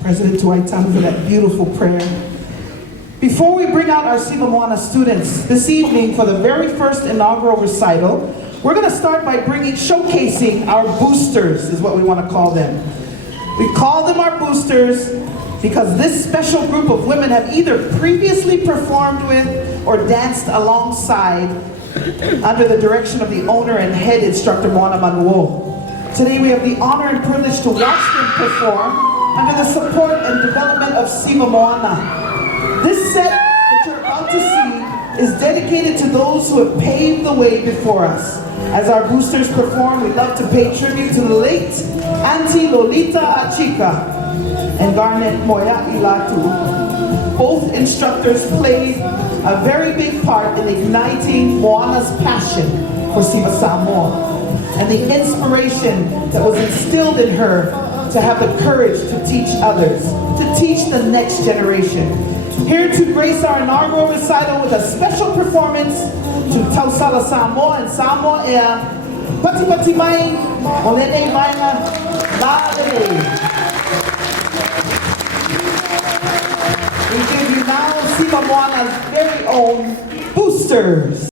President Tuaitama for that beautiful prayer. Before we bring out our Siva Moana students this evening for the very first inaugural recital, we're going to start by showcasing our boosters, is what we want to call them. We call them our boosters because this special group of women have either previously performed with or danced alongside under the direction of the owner and head instructor, Moana Manuo. Today we have the honor and privilege to watch them perform under the support and development of Siva Moana. This set that you're about to see is dedicated to those who have paved the way before us. As our boosters perform, we love to pay tribute to the late Auntie Lolita Achika and Garnet Moya Ilatu. Both instructors played a very big part in igniting Moana's passion for Siva Samoa and the inspiration that was instilled in her to have the courage to teach others, to teach the next generation. Here to grace our inaugural recital with a special performance to Tausala Samoa and Samoa Ea, Pati Pati Mai, Olene Maina, Lade. We give you now Siva Moana's very own boosters.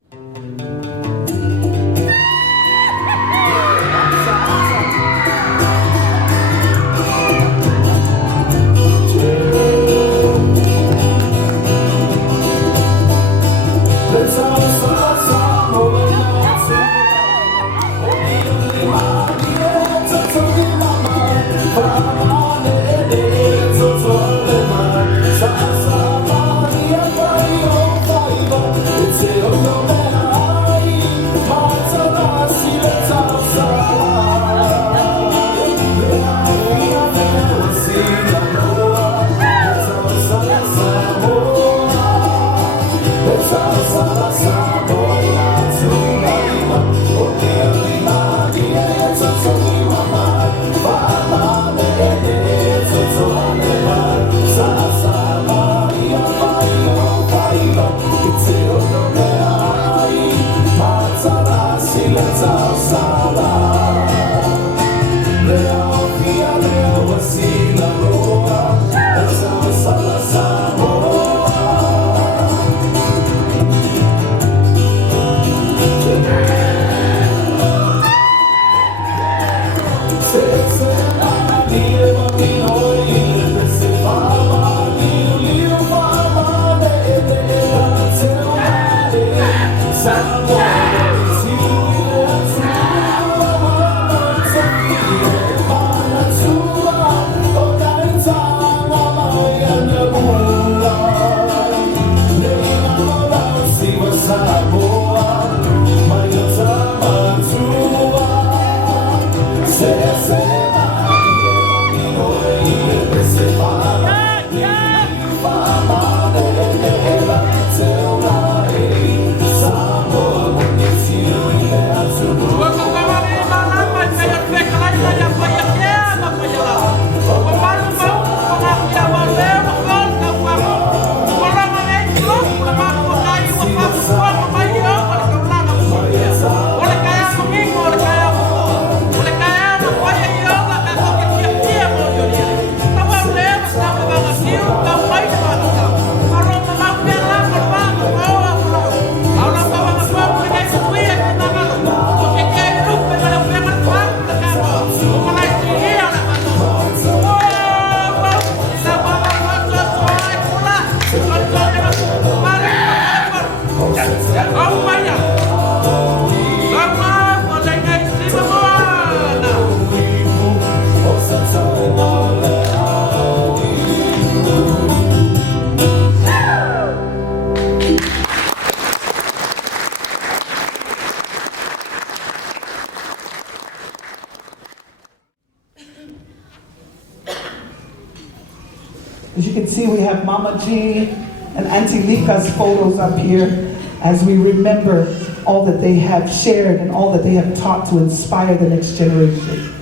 As you can see, we have Mama G and Auntie Lika's photos up here as we remember all that they have shared and all that they have taught to inspire the next generation.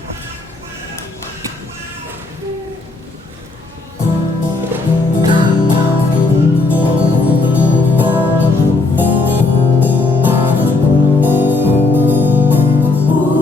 Ooh.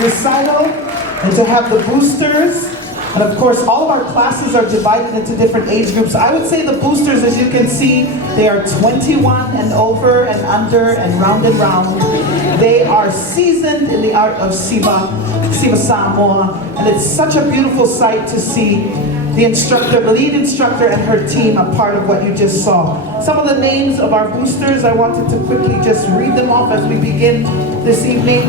Recital and to have the boosters. And of course, all of our classes are divided into different age groups. I would say the boosters, as you can see, they are 21 and over and under and round and round. They are seasoned in the art of Siva Samoa, and it's such a beautiful sight to see the instructor, the lead instructor and her team a part of what you just saw. Some of the names of our boosters, I wanted to quickly just read them off as we begin this evening.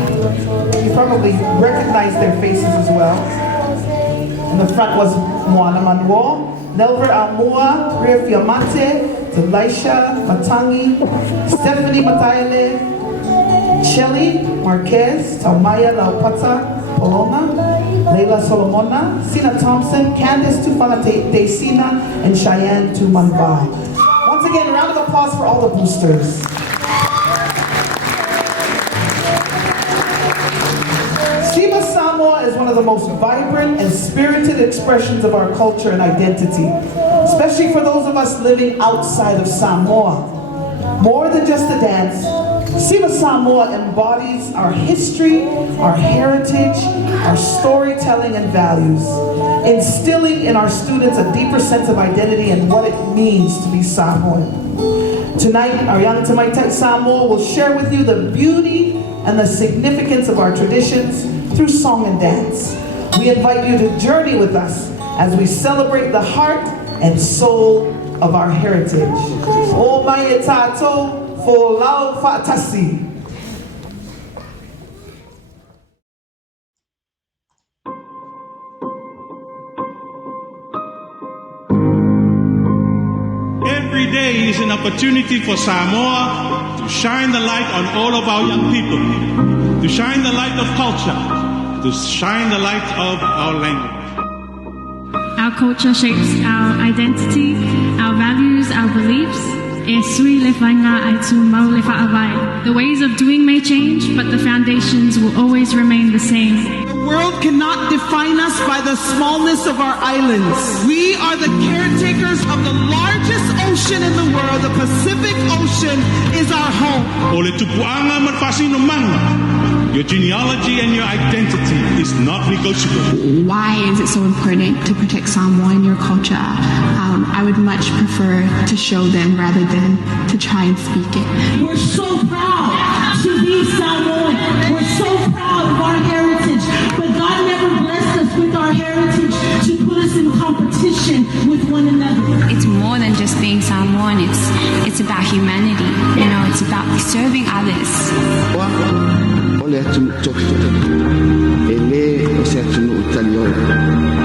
You probably recognize their faces as well. In the front was Moana Manwo, Nelver Almua, Ria Fiamante, Delisha Matangi, Stephanie Matayale, Shelly Marquez, Taumaya Laupata, Polona, Leila Solomona, Sina Thompson, Candice Tufana Desina, and Cheyenne Tumanba. Once again, a round of applause for all the boosters. Siva Samoa is one of the most vibrant and spirited expressions of our culture and identity, especially for those of us living outside of Samoa. More than just a dance, Siva Samoa embodies our history, our heritage, our storytelling and values, instilling in our students a deeper sense of identity and what it means to be Samoan. Tonight, our young Tamaitai Samoa will share with you the beauty and the significance of our traditions through song and dance. We invite you to journey with us as we celebrate the heart and soul of our heritage. O mai tato Folau Fatasi. Every day is an opportunity for Samoa to shine the light on all of our young people, to shine the light of culture, to shine the light of our language. Our culture shapes our identity, our values, our beliefs. The ways of doing may change, but the foundations will always remain the same. The world cannot define us by the smallness of our islands. We are the caretakers of the largest ocean in the world. The Pacific Ocean is our home. Your genealogy and your identity is not negotiable. Why is it so important to protect Samoa and your culture? I would much prefer to show them rather than to try and speak it. We're so proud to be Samoan. We're so proud of our heritage. But God never blessed us with our heritage to put us in competition with one another. It's more than just being Samoan. It's about humanity. You know, it's about serving others. Oleh tu tok ele o se tu italiano.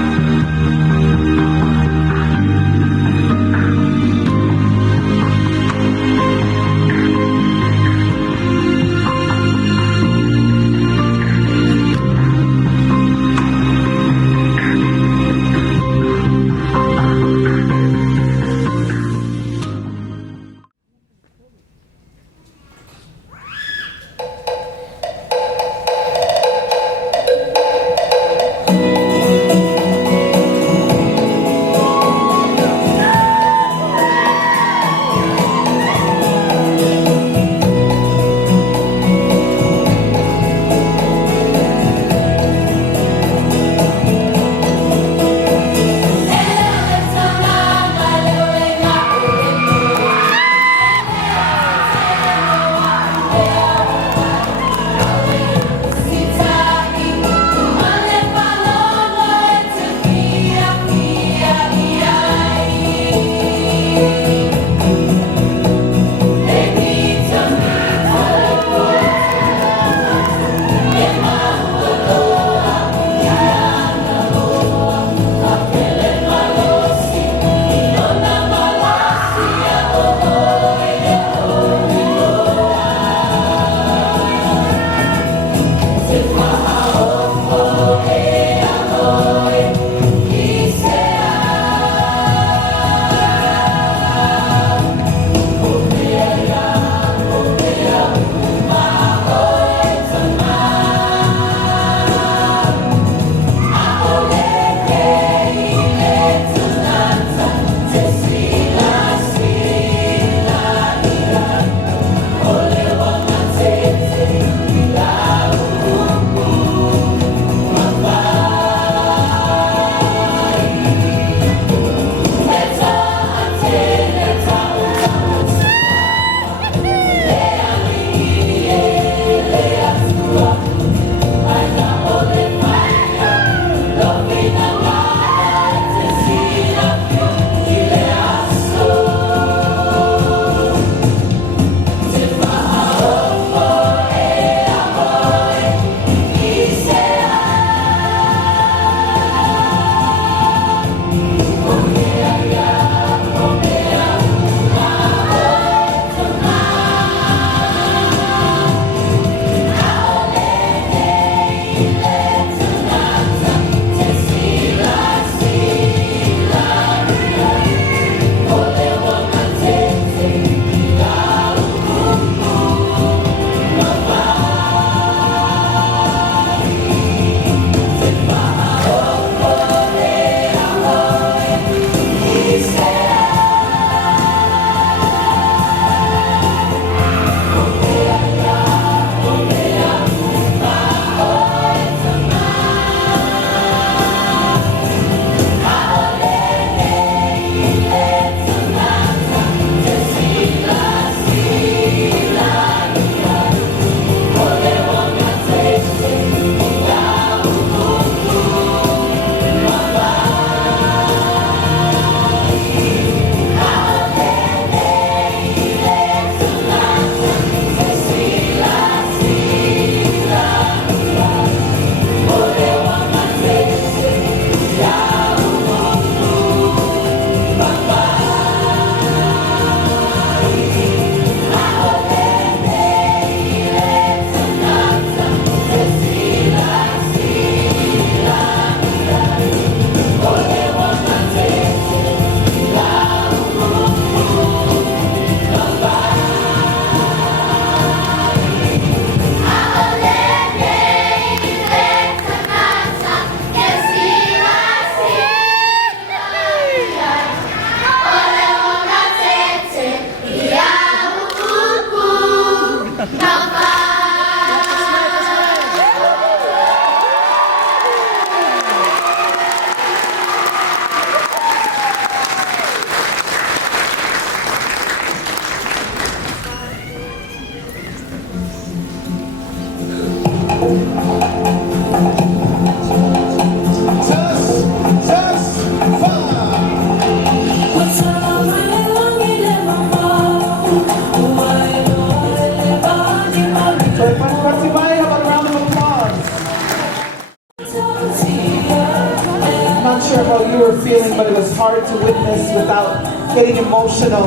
Feeling, but it was hard to witness without getting emotional.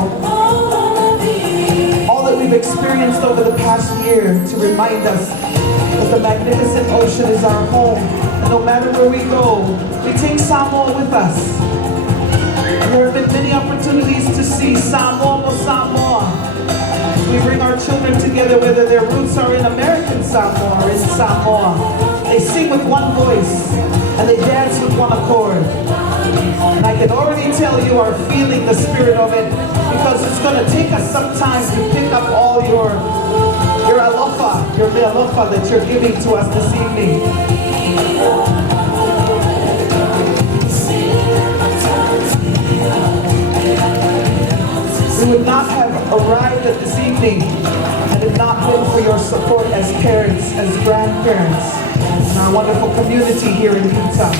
All that we've experienced over the past year to remind us that the magnificent ocean is our home. And no matter where we go, we take Samoa with us. And there have been many opportunities to see Samoa or Samoa. We bring our children together, whether their roots are in American Samoa or in Samoa. They sing with one voice and they dance with one accord. And I can already tell you are feeling the spirit of it, because it's going to take us some time to pick up all your alofa, your alofa that you're giving to us this evening. We would not have arrived at this evening had it not been for your support as parents, as grandparents, and our wonderful community here in Utah.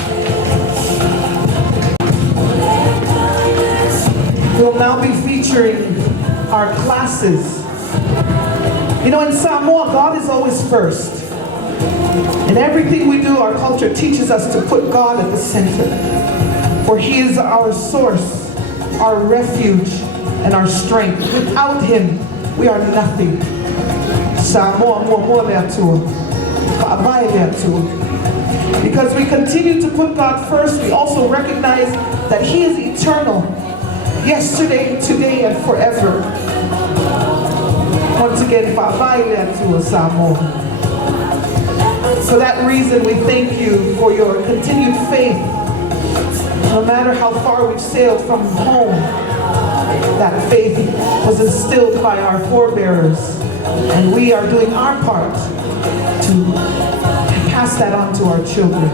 We'll now be featuring our classes. You know, in Samoa, God is always first. In everything we do, our culture teaches us to put God at the center. For He is our source, our refuge, and our strength. Without Him, we are nothing. Samoa because we continue to put God first, we also recognize that He is eternal. Yesterday, today, and forever. Once again, Samoa. For that reason, we thank you for your continued faith. No matter how far we've sailed from home, that faith was instilled by our forebearers, and we are doing our part to pass that on to our children.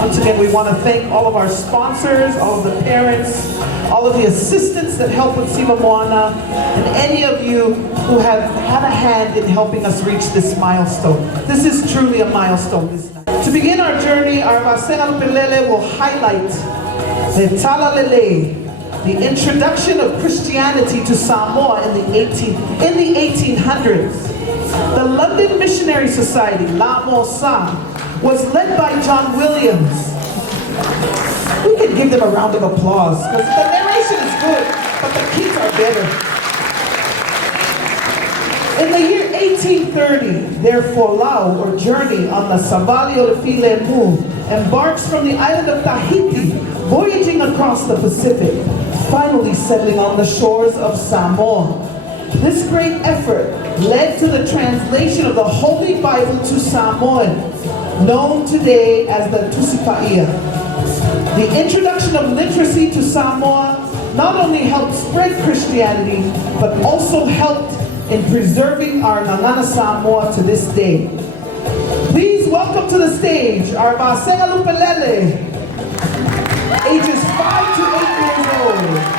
Once again, we want to thank all of our sponsors, all of the parents, all of the assistants that help with Siva Moana, and any of you who have had a hand in helping us reach this milestone. This is truly a milestone this night. To begin our journey, our Vasena Pelele will highlight the Talalele, the introduction of Christianity to Samoa in the 1800s. The London Missionary Society, La Mosa, was led by John Williams. We can give them a round of applause, because the narration is good, but the kids are better. In the year 1830, their Folau, or journey on the Savalio de Filemu, embarks from the island of Tahiti, voyaging across the Pacific, finally settling on the shores of Samoa. This great effort led to the translation of the Holy Bible to Samoan, known today as the Tusipaia. The introduction of literacy to Samoa not only helped spread Christianity, but also helped in preserving our Nanana Samoa to this day. Please welcome to the stage our Vasena Lupelele, ages 5 to 8 years old.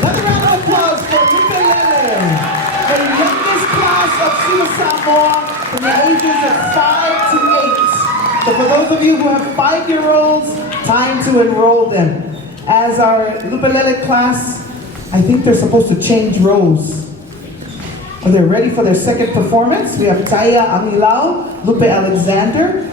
Another round of applause for Ukulele, the youngest class of Siva Samoa from the ages of 5 to 8. So for those of you who have 5-year-olds, time to enroll them. As our Ukulele class, I think they're supposed to change roles. Are they ready for their second performance? We have Taya Amilau, Lupe Alexander,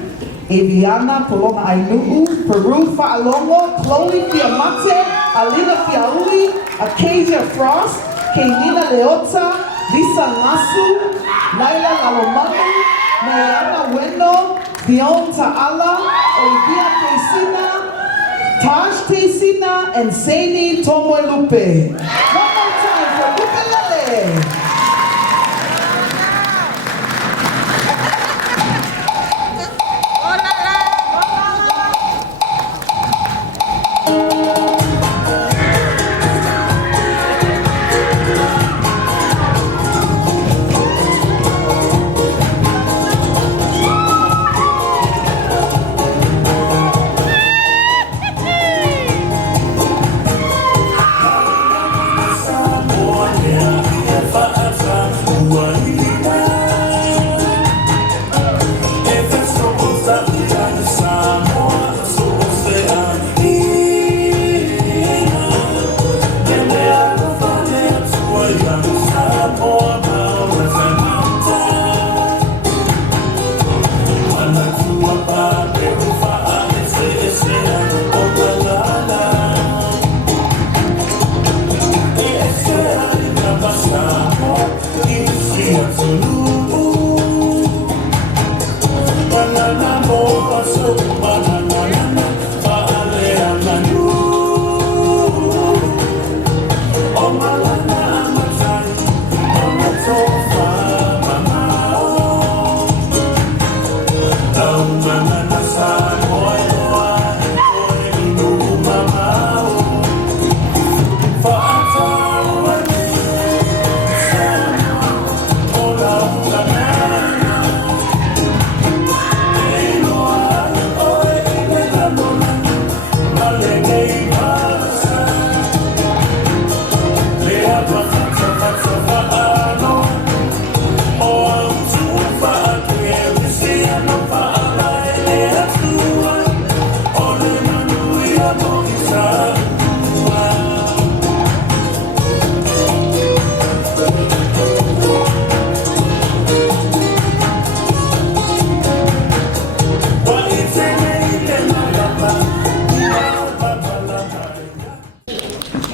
Aviana Paloma Ainuu, Peru Fa'alongo, Chloe Fiamate, Alina Fiauli, Acacia Frost, Kainina Leota, Lisa Nasu, Laila Lalomanu, Mayana Wendo, Dion Ta'ala, Olivia Teisina, Taj Teisina, and Saini Tomoelupe. One more time for Ukulele.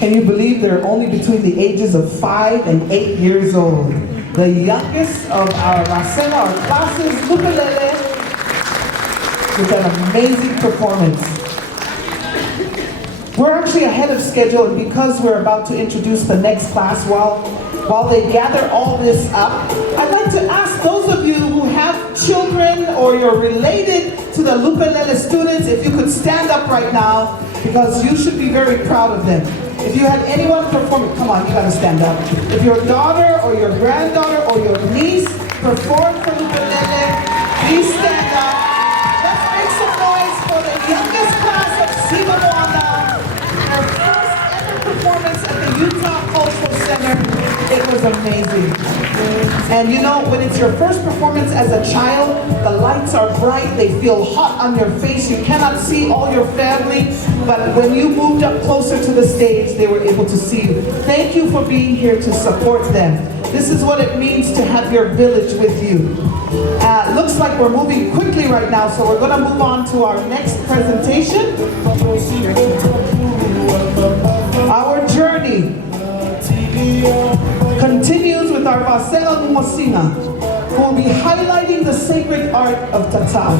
Can you believe they're only between the ages of 5 and 8 years old? The youngest of our Recital, our classes, Ukulele, with an amazing performance. We're actually ahead of schedule, and because we're about to introduce the next class, while they gather all this up, I'd like to ask those of you who have children or you're related to the Ukulele students, if you could stand up right now, because you should be very proud of them. If you had anyone performing, come on, you gotta stand up. If your daughter or your granddaughter or your niece performed for Ukulele, please stand up. Let's make some noise for the youngest class of Siva Moana. Their first ever performance at the Utah Cultural Center. It was amazing. And you know, when it's your first performance as a child, the lights are bright, they feel hot on your face, you cannot see all your family, but when you moved up closer to the stage, they were able to see you. Thank you for being here to support them. This is what it means to have your village with you. Looks like we're moving quickly right now, so we're gonna move on to our next presentation. Our journey continues with our Vasela Mumosina, who will be highlighting the sacred art of tatau.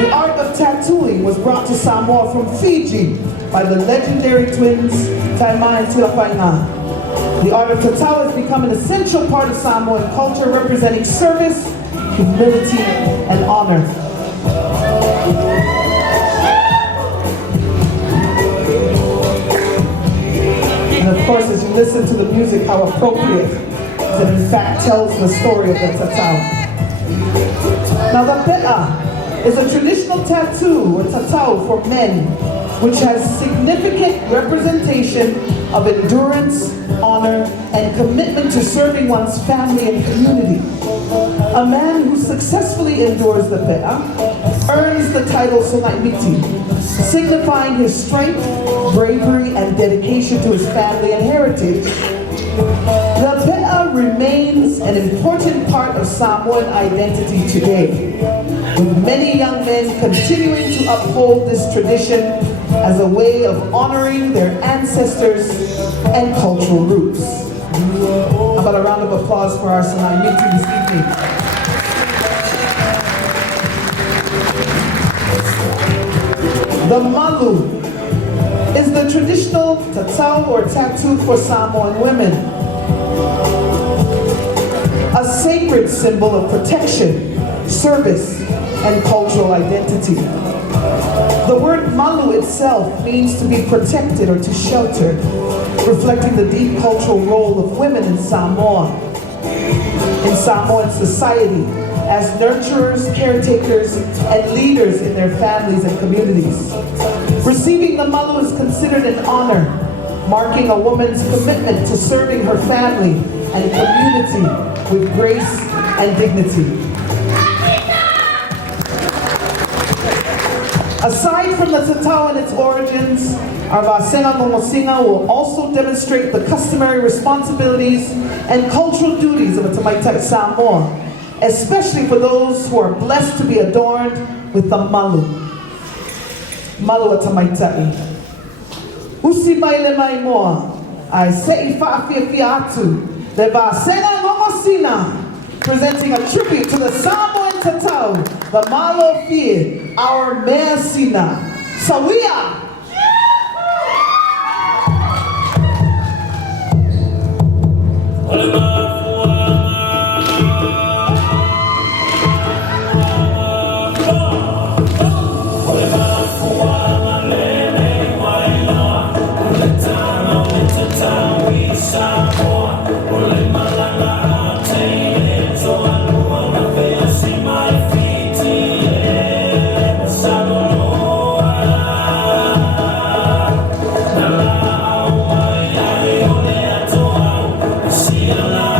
The art of tattooing was brought to Samoa from Fiji by the legendary twins Taima and Tilapaina. The art of tatau has become an essential part of Samoan culture, representing service, humility, and honor. And of course, as you listen to the music, how appropriate that in fact tells the story of the tatau. Now the pe'a is a traditional tattoo or tatau for men, which has significant representation of endurance, honor, and commitment to serving one's family and community. A man who successfully endures the pe'a earns the title Sonaimiti, signifying his strength, bravery, and dedication to his family and heritage. The pe'a remains an important part of Samoan identity today, with many young men continuing to uphold this tradition as a way of honoring their ancestors and cultural roots. How about a round of applause for our Sonaimiti this evening? The malu is the traditional tatau or tattoo for Samoan women, a sacred symbol of protection, service, and cultural identity. The word malu itself means to be protected or to shelter, reflecting the deep cultural role of women in Samoa, in Samoan society, as nurturers, caretakers, and leaders in their families and communities. Receiving the malu is considered an honor, marking a woman's commitment to serving her family and community with grace and dignity. Aside from the tatau and its origins, our Vasenga Momosinga will also demonstrate the customary responsibilities and cultural duties of a Tamaitai Samoa, especially for those who are blessed to be adorned with the malu. Malu a Tamaitai. Usi mai le mai moa, ai se I whaafiafia atu, le Vasenga Momosina, presenting a tribute to the Samoan tatau, the Malo Fie, our Mea Sina. Sawia! See you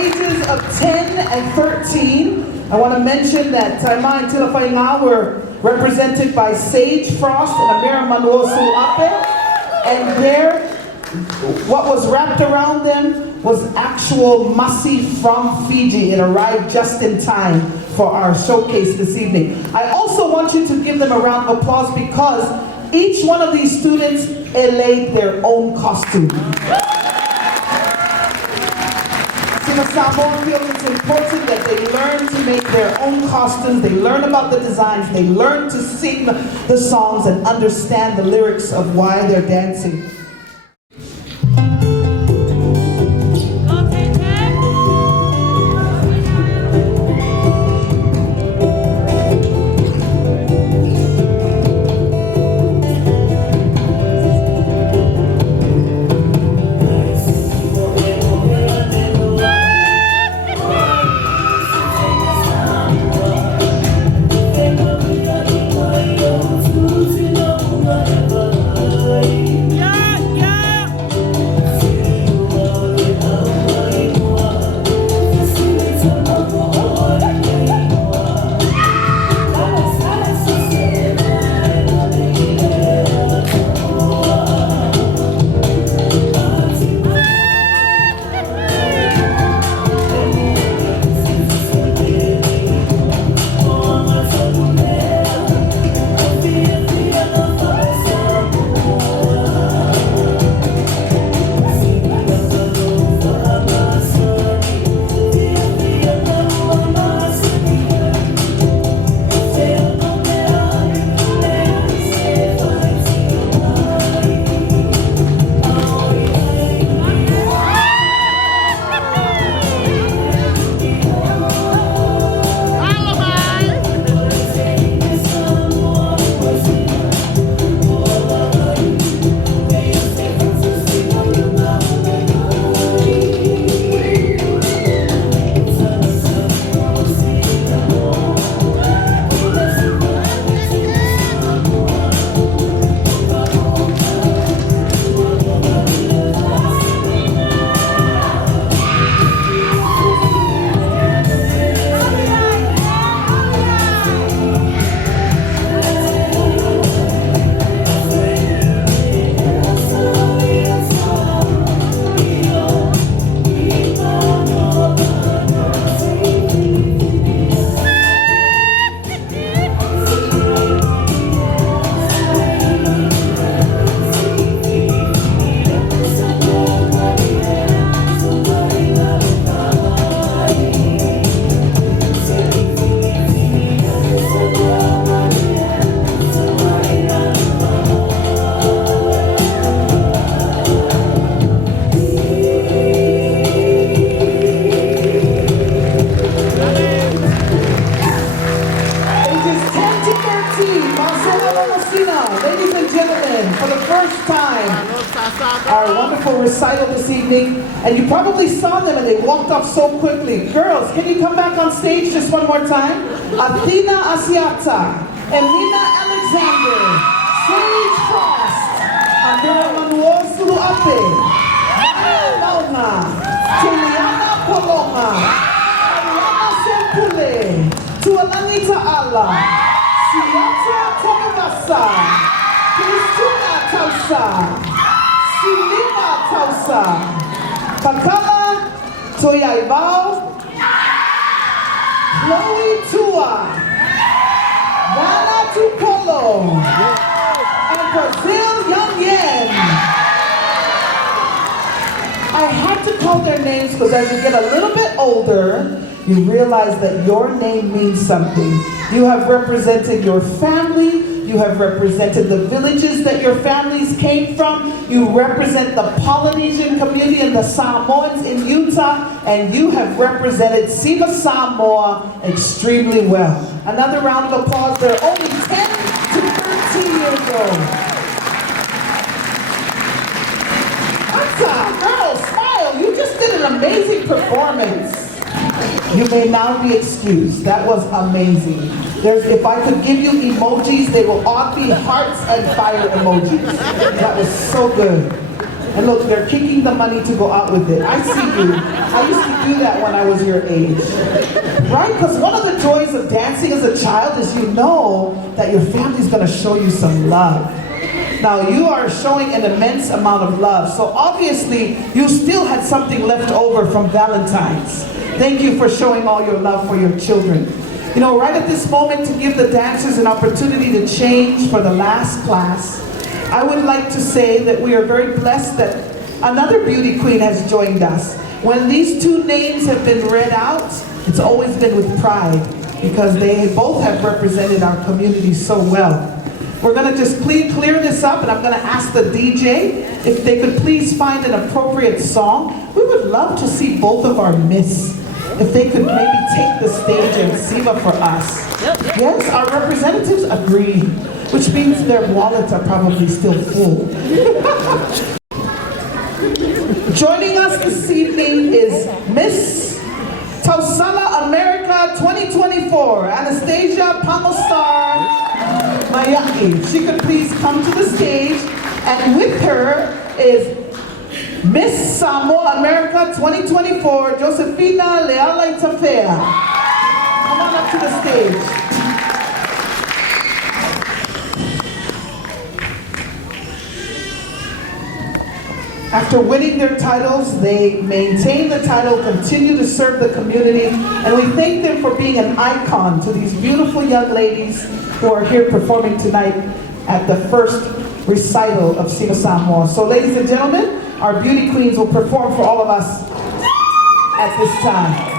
ages of 10 and 13. I want to mention that Taima and Tilafainga were represented by Sage Frost and Amira Manuosu Ape. And there, what was wrapped around them was actual masi from Fiji. It arrived just in time for our showcase this evening. I also want you to give them a round of applause because each one of these students laid their own costume. Siva Samoa feels it's important that they learn to make their own costumes, they learn about the designs, they learn to sing the songs and understand the lyrics of why they're dancing. Our wonderful recital this evening, and you probably saw them and they walked off so quickly. Girls, can you come back on stage just one more time? Athena Asiata, Emina Alexander, Sage Frost, Amira Manuosu Ape, Launa, Tiliana Paloma, Ariana Sempule, Tualanita Ala, Siata Tomasa, Christina Tausa, Silima Tausa, Kakala Toyaibao, Chloe Tua, Wana Tupolo, and Brazil Young Yen. I had to call their names because as you get a little bit older, you realize that your name means something. You have represented your family. You have represented the villages that your families came from. You represent the Polynesian community and the Samoans in Utah. And you have represented Siva Samoa extremely well. Another round of applause. They're only 10 to 13 years old. Anta, girl, smile. You just did an amazing performance. You may now be excused. That was amazing. If I could give you emojis, they will all be hearts and fire emojis. That was so good. And look, they're kicking the money to go out with it. I see you. I used to do that when I was your age. Right? Because one of the joys of dancing as a child is you know that your family's going to show you some love. Now, you are showing an immense amount of love. So obviously, you still had something left over from Valentine's. Thank you for showing all your love for your children. You know, right at this moment, to give the dancers an opportunity to change for the last class, I would like to say that we are very blessed that another beauty queen has joined us. When these two names have been read out, it's always been with pride because they both have represented our community so well. We're going to just clear this up, and I'm going to ask the DJ if they could please find an appropriate song. We would love to see both of our Miss. If they could maybe take the stage and Siva for us. Yes, our representatives agree, which means their wallets are probably still full. Joining us this evening is Miss Tausala America 2024, Anastasia Pangostar Mayaki. She could please come to the stage, and with her is Miss Samoa America 2024, Josefina Leala Itafea. Come on up to the stage. After winning their titles, they maintain the title, continue to serve the community, and we thank them for being an icon to these beautiful young ladies who are here performing tonight at the first recital of Siva Samoa. So ladies and gentlemen, our beauty queens will perform for all of us at this time.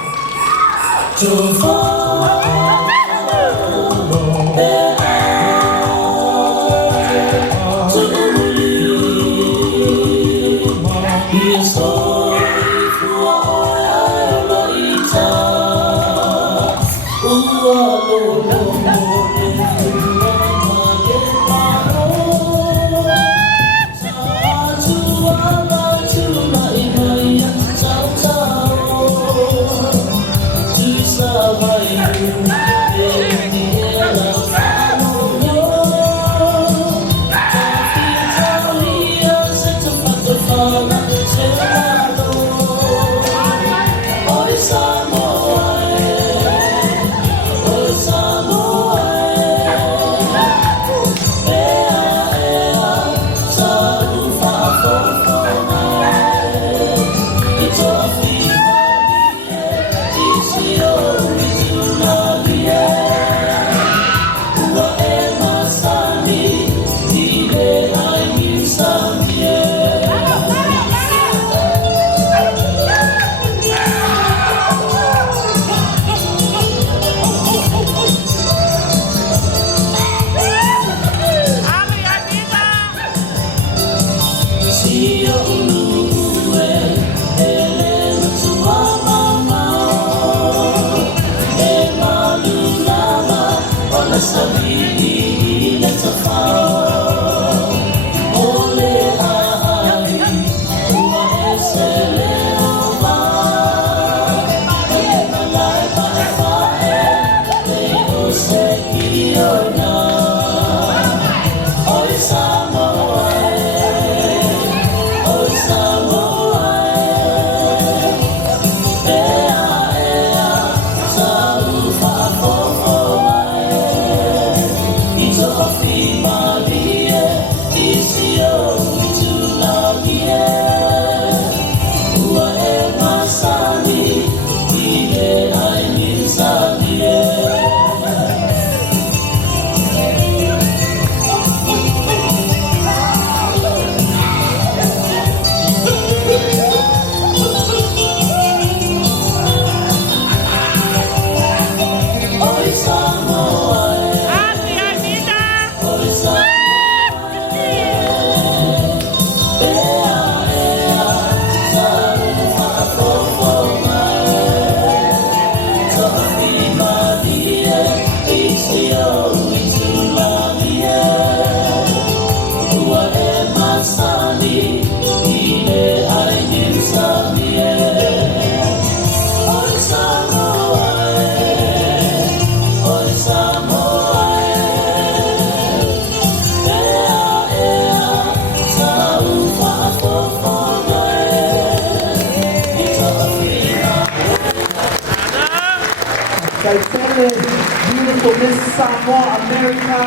talented, beautiful Miss Samoa America,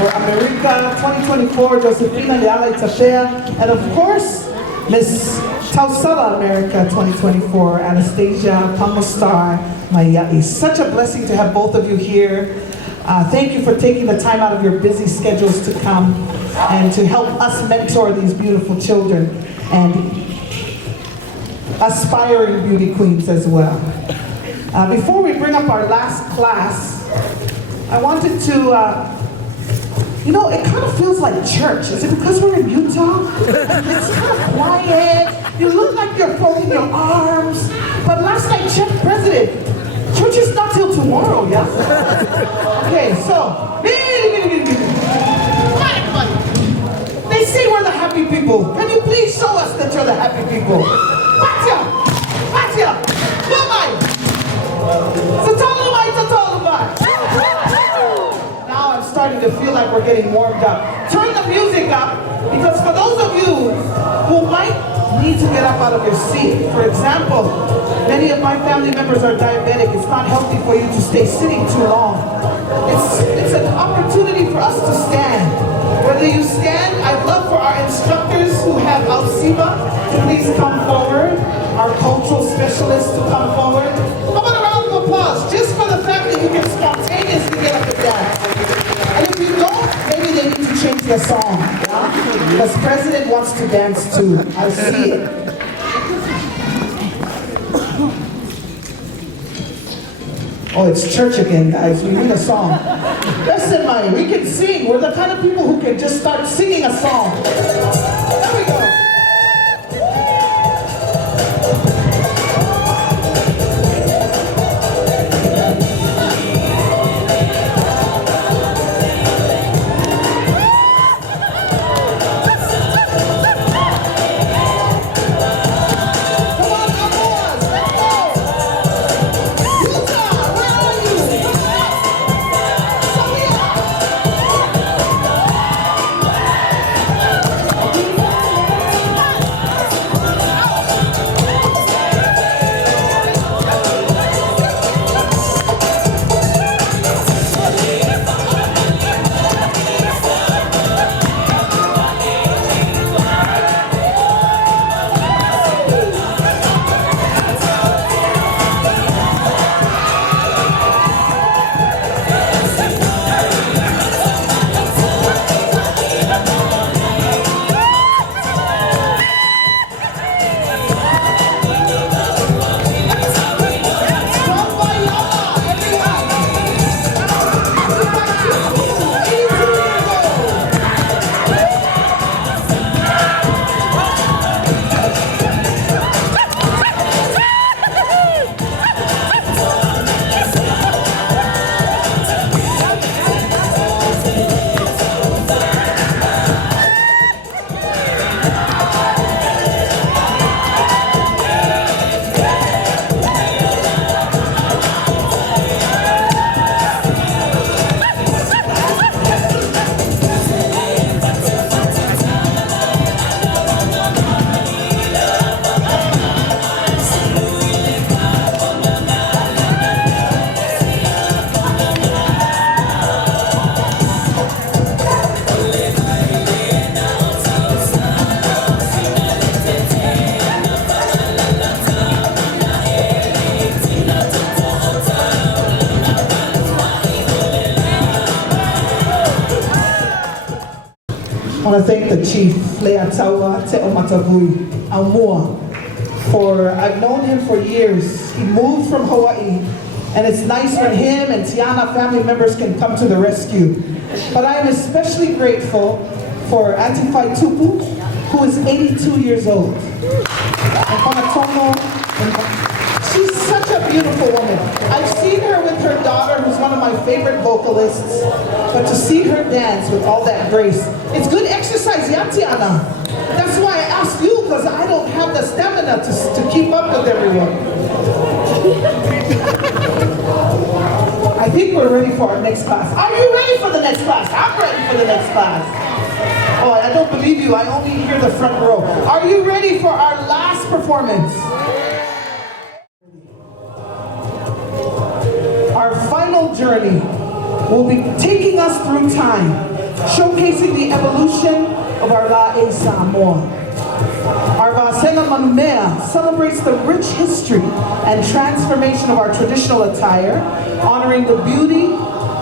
or America 2024, Josefina Leala Itachea, and of course, Miss Tausala America 2024, Anastasia Pamustar Maiai. Such a blessing to have both of you here. Thank you for taking the time out of your busy schedules to come and to help us mentor these beautiful children and aspiring beauty queens as well. Before we bring up our last class, I wanted to, it kind of feels like church. Is it because we're in Utah? It's kind of quiet. You look like you're folding your arms. But last night, President, church is not till tomorrow, yeah? Okay, so, come on, everybody. They say we're the happy people. Can you please show us that you're the happy people? Patya, lumay. Now I'm starting to feel like we're getting warmed up. Turn the music up, because for those of you who might need to get up out of your seat, for example, many of my family members are diabetic. It's not healthy for you to stay sitting too long. It's an opportunity for us to stand. Whether you stand, I'd love for our instructors who have our Siva to please come forward. Our cultural specialists to come forward. How about a round of applause just for the fact that you can spontaneously get up and dance. And if you don't, maybe they need to change the song. Yeah? Because President wants to dance too. I see it. Oh, it's church again, guys. We need a song. Listen, Maya, we can sing. We're the kind of people who can just start singing a song. There we go. I want to thank the chief, Leataua Te'omatavui, Aumua, I've known him for years. He moved from Hawaii, and it's nice when him and Tiana family members can come to the rescue. But I am especially grateful for Auntie Tupu, who is 82 years old. She's such a beautiful woman. I've seen her with her daughter, who's one of my favorite vocalists, but to see her dance with all that grace, it's good exercise, yeah, Tiana? That's why I asked you, because I don't have the stamina to keep up with everyone. I think we're ready for our next class. Are you ready for the next class? I'm ready for the next class. Oh, I don't believe you. I only hear the front row. Are you ready for our last performance? Our final us through time, showcasing the evolution of our La'e Samoa. Our Vasena Manumea celebrates the rich history and transformation of our traditional attire, honoring the beauty,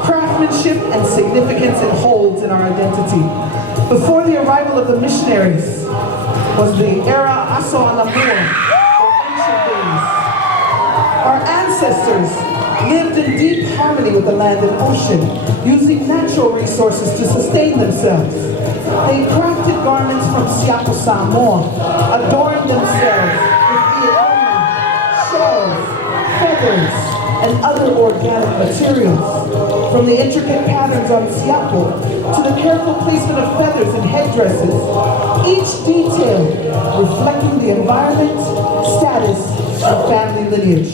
craftsmanship, and significance it holds in our identity. Before the arrival of the missionaries was the era Aso Anamur, or ancient days. Our ancestors lived in deep harmony with the land and ocean, using natural resources to sustain themselves. They crafted garments from Siapa Samoa, adorned themselves with iona, shells, feathers, and other organic materials. From the intricate patterns on siapo to the careful placement of feathers and headdresses, each detail reflecting the environment, status, and family lineage.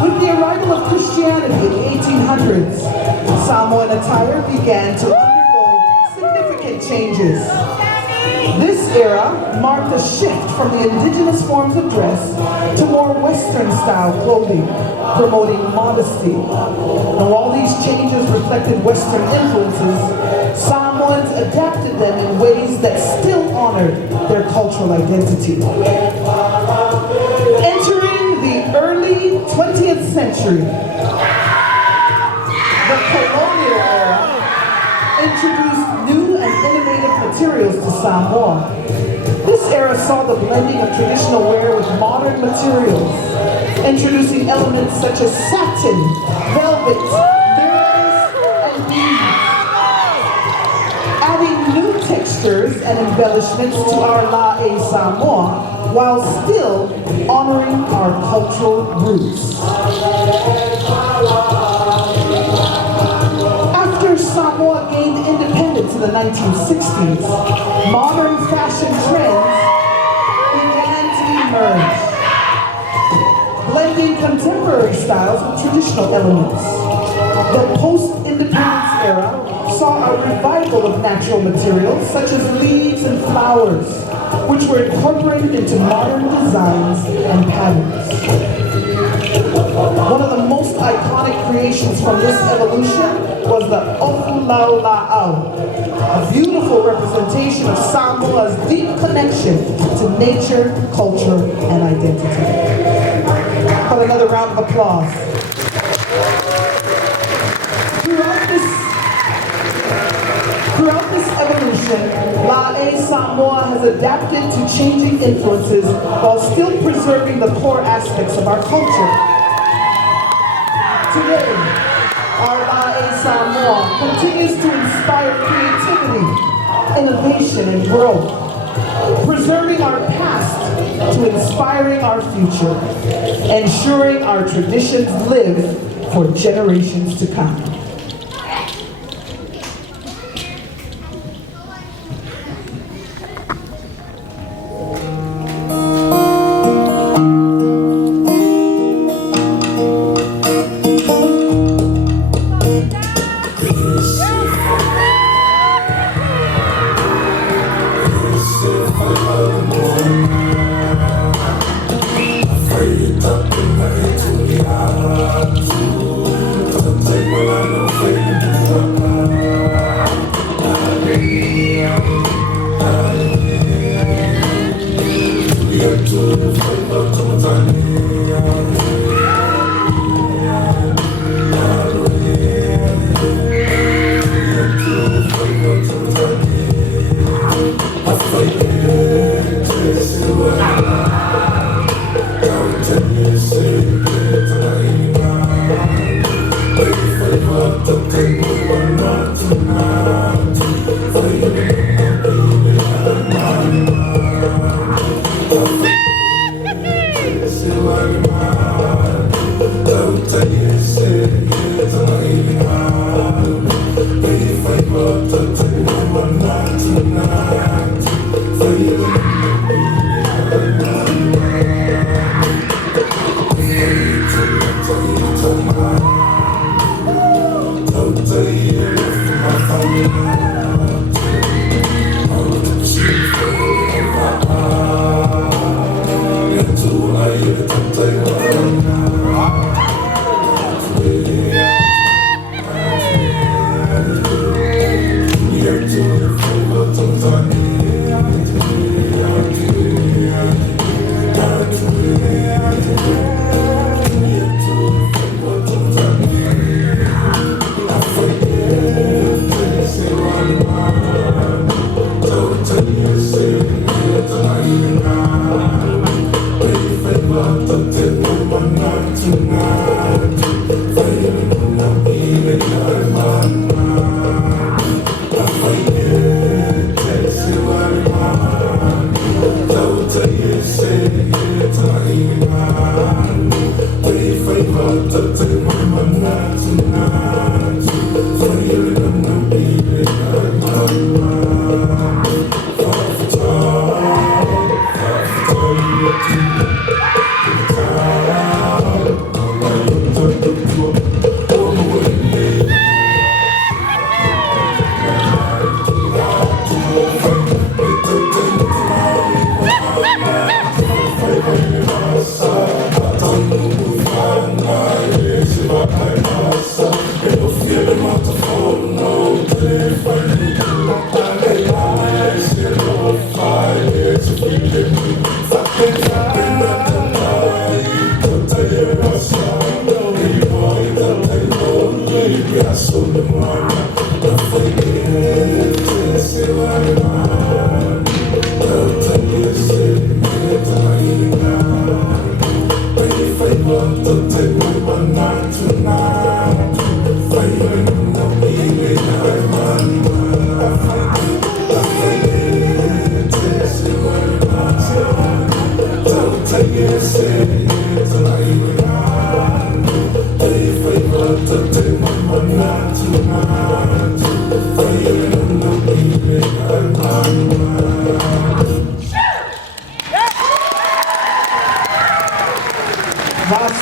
With the arrival of Christianity in the 1800s, Samoan attire began to undergo significant changes. This era marked a shift from the indigenous forms of dress to more Western-style clothing, promoting modesty. Now, while these changes reflected Western influences, Samoans adapted them in ways that still honored their cultural identity. Entering the early 20th century, the colonial era introduced new and innovative materials to Samoa. This era saw the blending of traditional wear with modern materials, introducing elements such as satin, velvet, mirrors, and beads, adding new textures and embellishments to our La'e Samoa, while still honoring our cultural roots. After Samoa gained independence in the 1960s, modern fashion trends began to emerge, blending contemporary styles with traditional elements. The post-independence era saw a revival of natural materials such as leaves and flowers, which were incorporated into modern designs and patterns. One of the most iconic creations from this evolution was the Folau, a beautiful representation of Samoa's deep connection to nature, culture, and identity. For another round of applause. Throughout this evolution, La'e Samoa has adapted to changing influences while still preserving the core aspects of our culture. Today, our La'e Samoa continues to inspire creativity, innovation, and growth, preserving our past to inspiring our future, ensuring our traditions live for generations to come.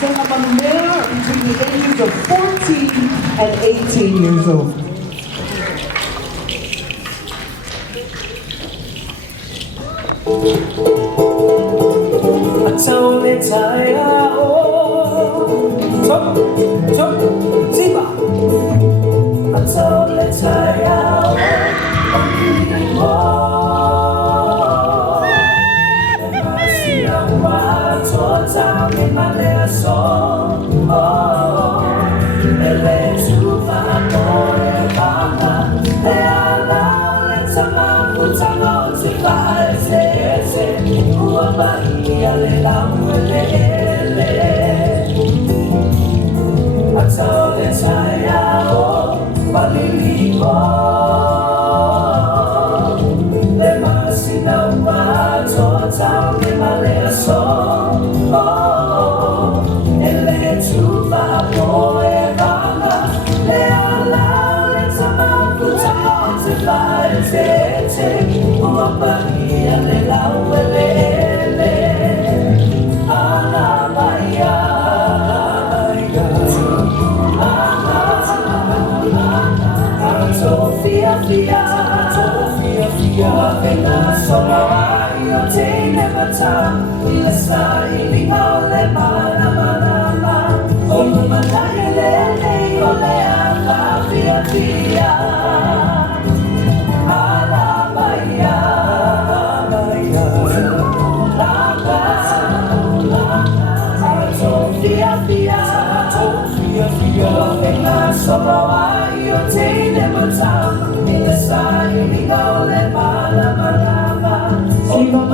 Pasena Manumea are between the ages of 14 and 18 years old. Siva.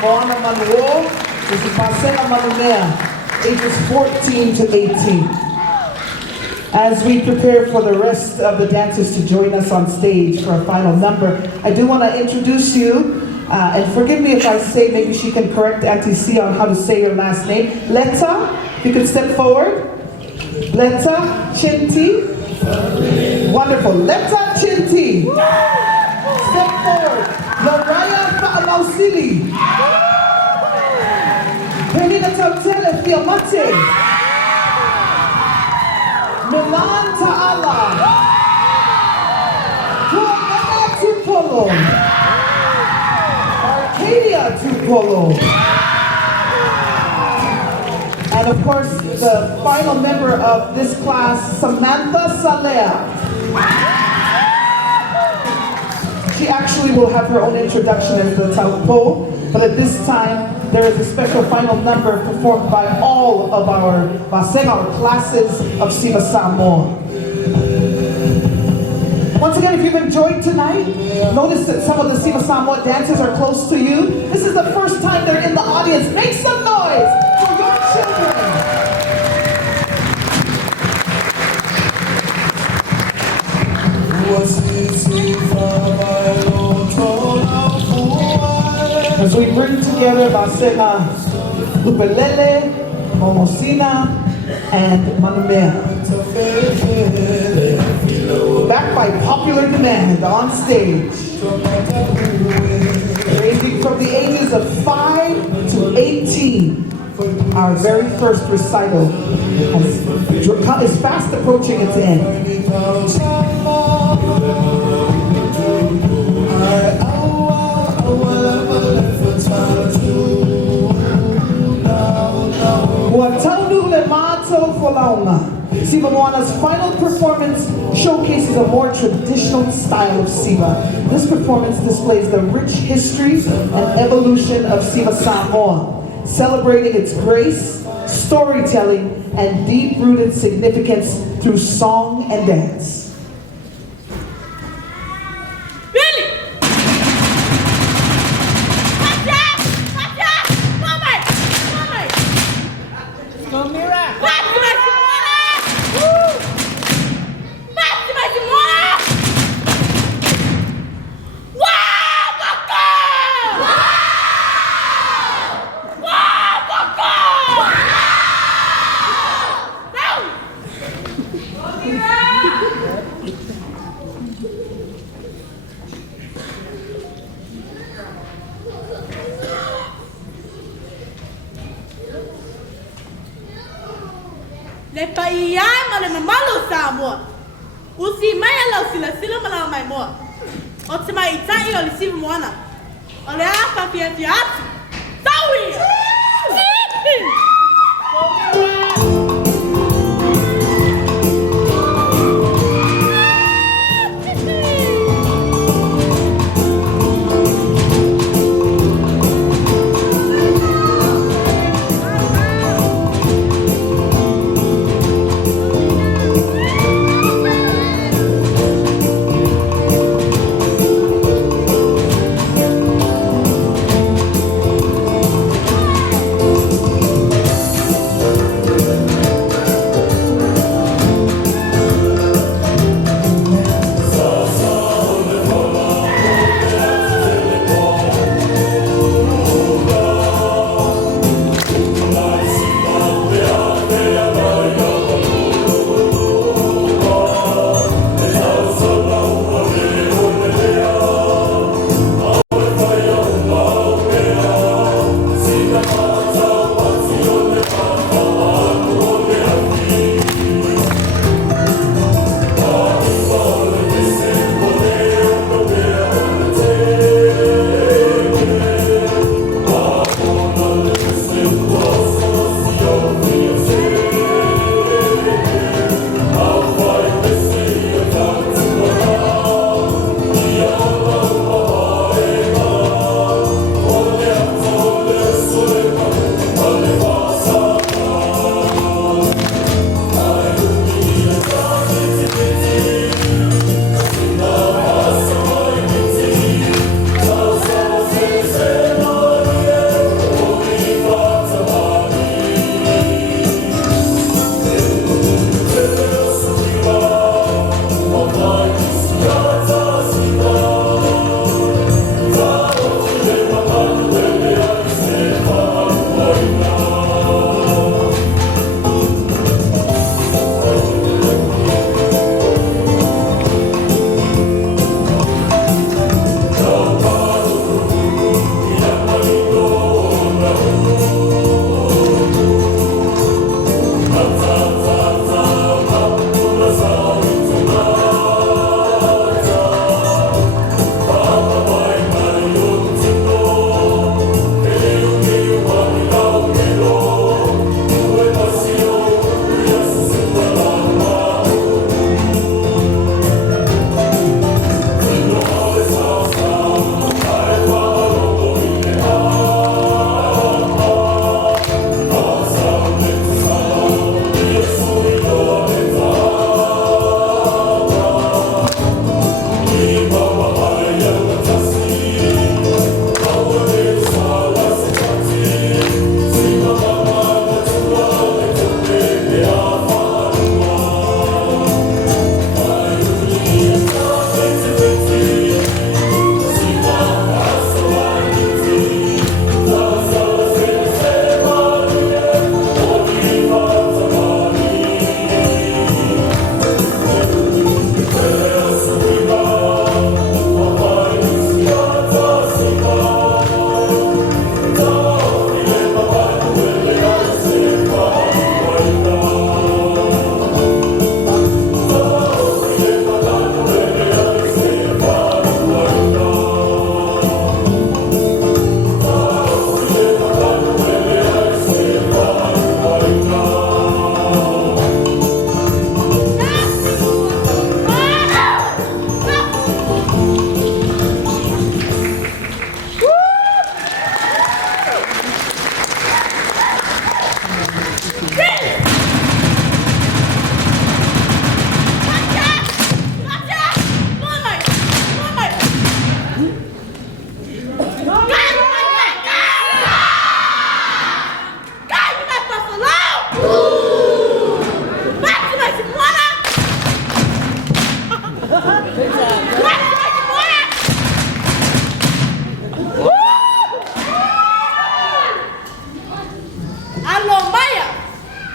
Moana this is Pasena Manumea, ages 14 to 18. As we prepare for the rest of the dancers to join us on stage for a final number, I do want to introduce you, and forgive me if I say, maybe she can correct Auntie C on how to say your last name. Letta, if you could step forward. Letta Chinti. Wonderful. Letta Chinti. Step forward. Loraya Faamausili. Penina Tautele Fiamate. Milan Ta'ala. Tuamana Tupolo. Arcadia Tupolo. And of course, the final member of this class, Samantha Salea. She actually will have her own introduction as the Taupo, but at this time, there is a special final number performed by all of our classes of Siva Samoa. Once again, if you've enjoyed tonight, notice that some of the Siva Samoa dancers are close to you. This is the first time they're in the audience. Make some noise for your children. bring together Basena Upelele, Momosina, and Manumea. Backed by popular demand on stage, ranging from the ages of 5 to 18, our very first recital is fast approaching its end. Folau. Siva Moana's final performance showcases a more traditional style of Siva. This performance displays the rich history and evolution of Siva Samoa, celebrating its grace, storytelling, and deep-rooted significance through song and dance. Le paiai ma le mamalo sa moa. Usi mai ala sila mala mai moa. O te mai itai o le Siva Moana. O le apa pia atu. Taui!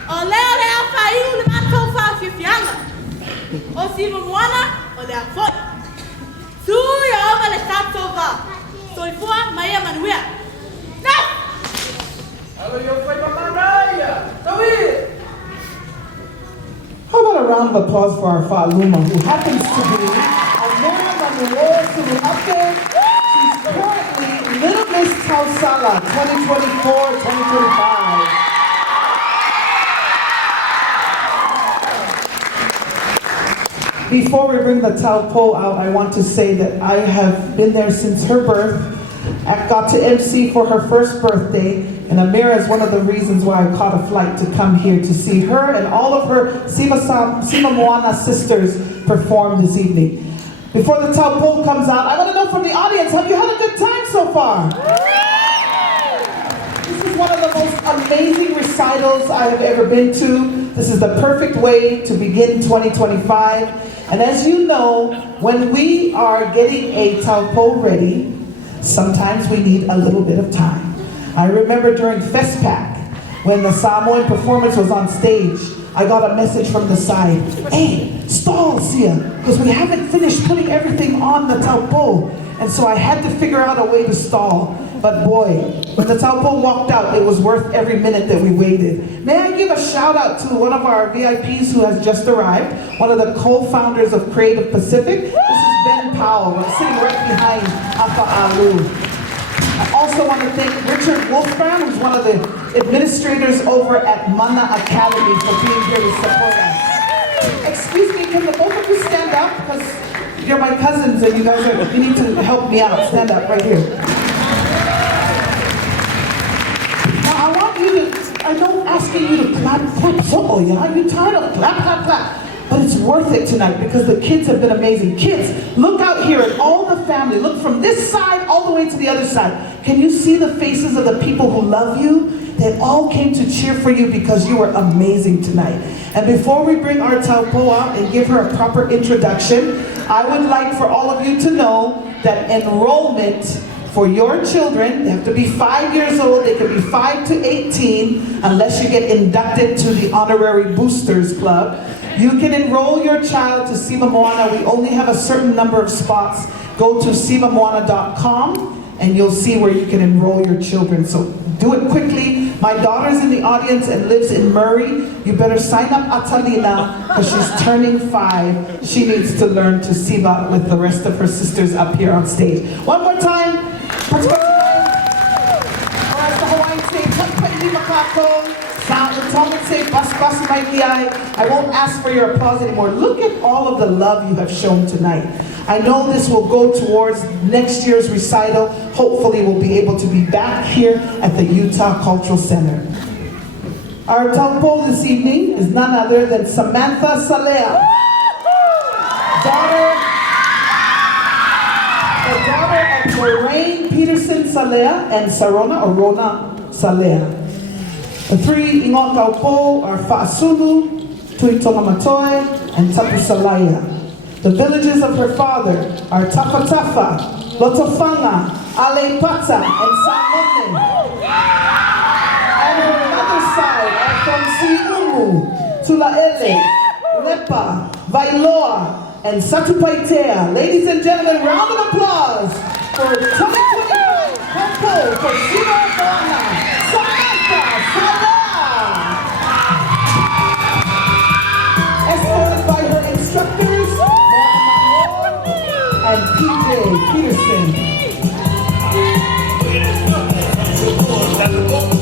Ole ole a whai ule mātou whawhiwhianga. O Siva Moana, ole a whoi. Sui o oma le tātou wā. Soifua mai a manuia. Nā! How about a round of applause for our Fa'aluma, who happens to be a man on the road to the up there. She's currently Little Miss Tausala 2024-2025. Before we bring the Taupo out, I want to say that I have been there since her birth. I got to MC for her first birthday, and Amira is one of the reasons why I caught a flight to come here to see her and all of her Siva Moana sisters perform this evening. Before the Taupo comes out, I want to know from the audience, have you had a good time so far? This is one of the most amazing recitals I have ever been to. This is the perfect way to begin 2025. And as you know, when we are getting a Taupo ready, sometimes we need a little bit of time. I remember during FestPack, when the Samoan performance was on stage, I got a message from the side, hey, stall, Sia, because we haven't finished putting everything on the Taupo. And so I had to figure out a way to stall. But boy, when the Taupo walked out, it was worth every minute that we waited. May I give a shout out to one of our VIPs who has just arrived, one of the co-founders of Creative Pacific. This is Ben Powell, sitting right behind Afa Alu. I also want to thank Richard Wolfram, who's one of the administrators over at Mana Academy, for being here to support us. Excuse me, can the both of you stand up? Because you're my cousins and you need to help me out. Stand up right here. Now I want you to, I know asking you to clap, so yeah, you're tired of clap. But it's worth it tonight because the kids have been amazing. Kids, look out here at all the family. Look from this side all the way to the other side. Can you see the faces of the people who love you? They all came to cheer for you because you were amazing tonight. And before we bring our Taupo out and give her a proper introduction, I would like for all of you to know that enrollment for your children, they have to be 5 years old, they could be 5 to 18, unless you get inducted to the Honorary Boosters Club. You can enroll your child to Siva Moana. We only have a certain number of spots. Go to sivamoana.com and you'll see where you can enroll your children. So do it quickly. My daughter's in the audience and lives in Murray. You better sign up Atalina because she's turning 5. She needs to learn to Siva with the rest of her sisters up here on stage. One more time. Or as the Hawaiians say, I won't ask for your applause anymore. Look at all of the love you have shown tonight. I know this will go towards next year's recital. Hopefully we'll be able to be back here at the Utah Cultural Center. Our Taupo this evening is none other than Samantha Salea, the daughter of Lorraine Peterson Salea and Rona Salea. The 3 ingot Taupo are Fa'asulu, Tuitonga and Tapu Salaya. The villages of her father are Tapatafa, Lotofanga, Alepata, and Samonen. And her mother's side are from Siumu, Tulaele, Lepa, Vailoa, and Satupaitea. Ladies and gentlemen, round of applause for 2025 Taupo for Siva Moana, Samantha Salea. Escorted by her instructors, and PJ Peterson. Everybody,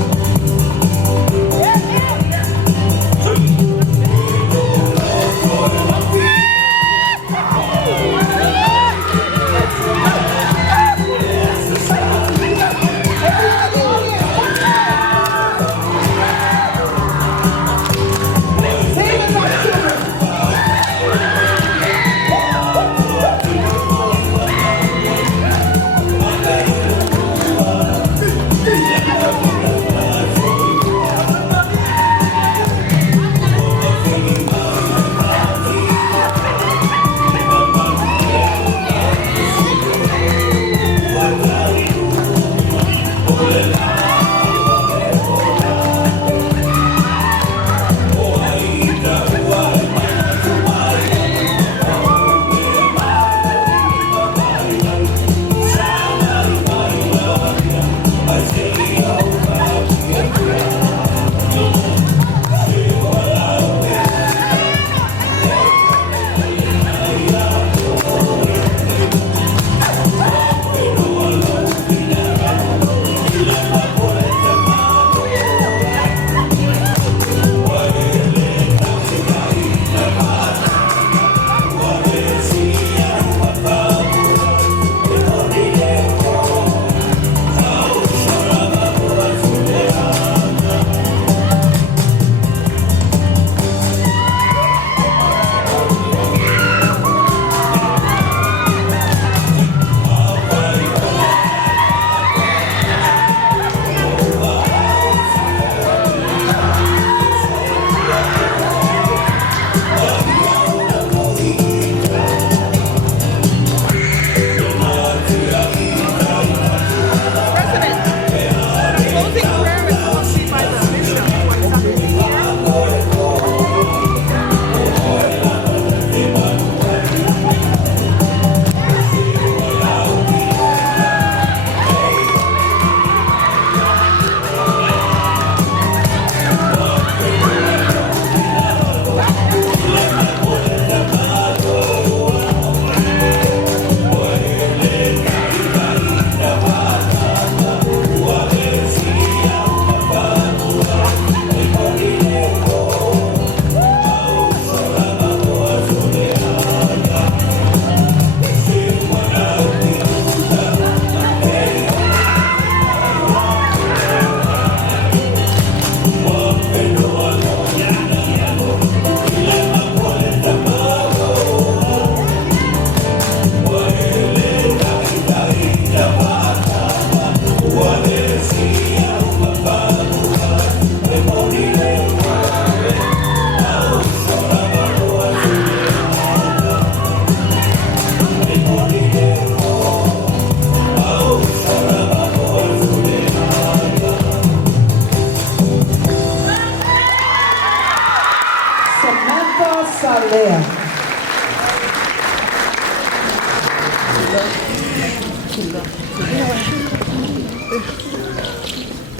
Salea.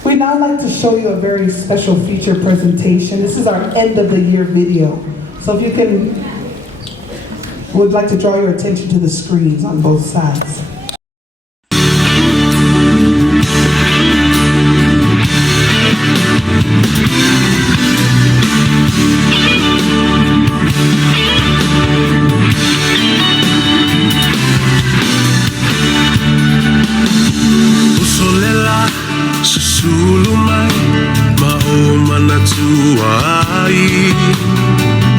We'd now like to show you a very special feature presentation. This is our end of the year video. So if you can, we'd like to draw your attention to the screens on both sides. Sulumai Moana tuai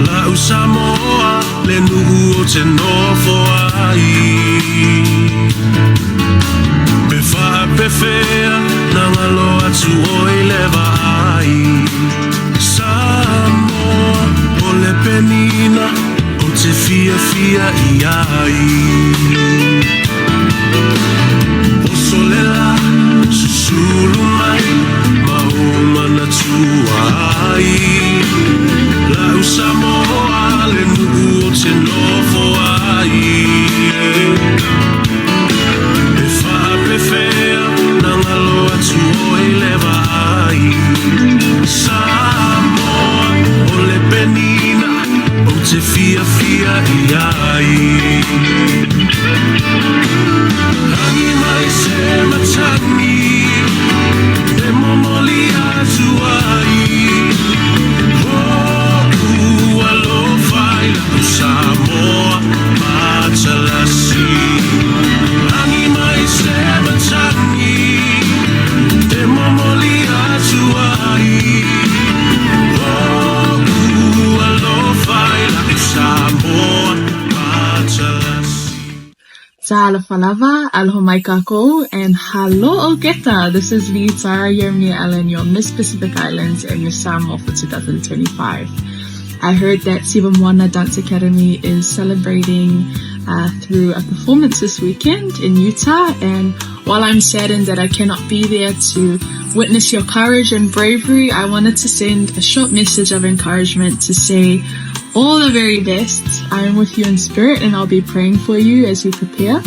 Lau Samoa le nuhu o te nofo ai Pe wha pe whea na ngalo atu oi lewa ai Samoa o le penina o te fia fia i ai O solela Sulumai Moana tuai Lau Samoa le nuhu o te nofo ai E wha pe whea na ngalo atu oi lewa ai Samoa o le penina o te fia fia i ai Hangi mai se matangi E momoli atu ai Hoku alofai la Samoa matalasi Hangi mai se matangi E momoli atu ai Hoku alofai la Samoa matalasi Ta'ala falava, aloha mai kākou, and halo geta. This is Lee Tara Yermia Allen, your Miss Pacific Islands and Miss Samoa for 2025. I heard that Siva Moana Dance Academy is celebrating through a performance this weekend in Utah, and while I'm saddened that I cannot be there to witness your courage and bravery, I wanted to send a short message of encouragement to say all the very best. I am with you in spirit and I'll be praying for you as you prepare.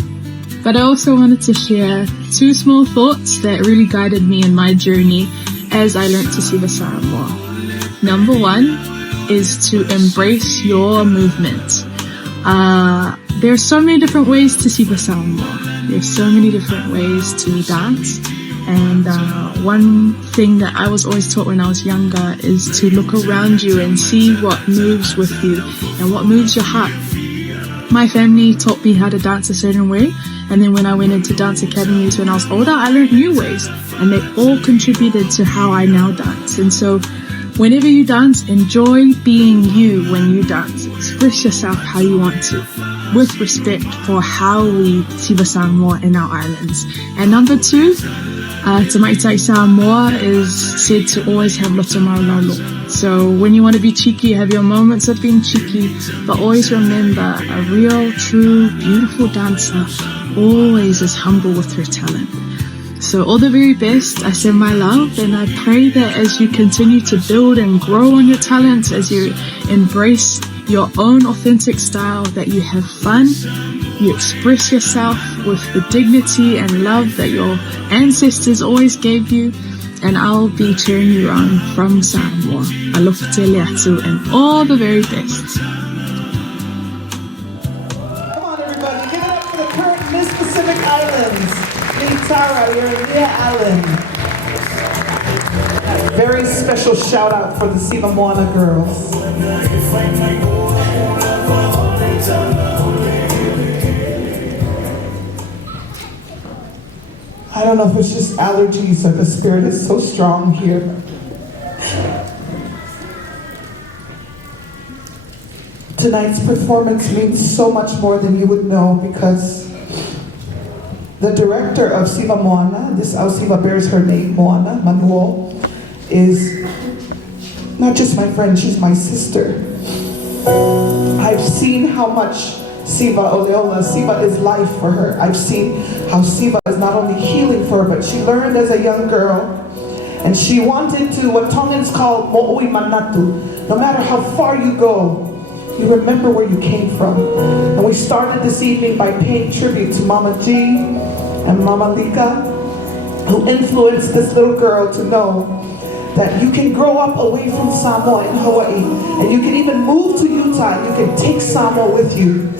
But I also wanted to share two small thoughts that really guided me in my journey as I learned to Siva Samoa. Number one is to embrace your movement. There are so many different ways to Siva Samoa. There's so many different ways to dance. And one thing that I was always taught when I was younger is to look around you and see what moves with you and what moves your heart. My family taught me how to dance a certain way, and then when I went into dance academies when I was older, I learned new ways, and they all contributed to how I now dance. And so whenever you dance, enjoy being you when you dance. Express yourself how you want to, with respect for how we Siva Samoa in our islands. And number two, Te Maitai Samoa is said to always have loto maulalo. So when you want to be cheeky, have your moments of being cheeky, but always remember a real, true, beautiful dancer always is humble with her talent. So all the very best. I send my love, and I pray that as you continue to build and grow on your talents, as you embrace your own authentic style, that you have fun, you express yourself with the dignity and love that your ancestors always gave you, and I'll be cheering you on from Samoa. Aloha te leatu, and all the very best. Come on, everybody, give it up for the current Miss Pacific Islands, Lee Tara Yermia Allen. A very special shout out for the Siva Moana girls. I don't know if it's just allergies or the spirit is so strong here. Tonight's performance means so much more than you would know, because the director of Siva Moana, this Au Siva bears her name, Moana, Manuel, is not just my friend, she's my sister. I've seen how much Siva Oleola, Siva is life for her. I've seen how Siva is not only healing for her, but she learned as a young girl, and she wanted to, what Tongans call mo'oi manatu. No matter how far you go, you remember where you came from. And we started this evening by paying tribute to Mama G and Mama Lika, who influenced this little girl to know that you can grow up away from Samoa in Hawaii, and you can even move to Utah. You can take Samoa with you.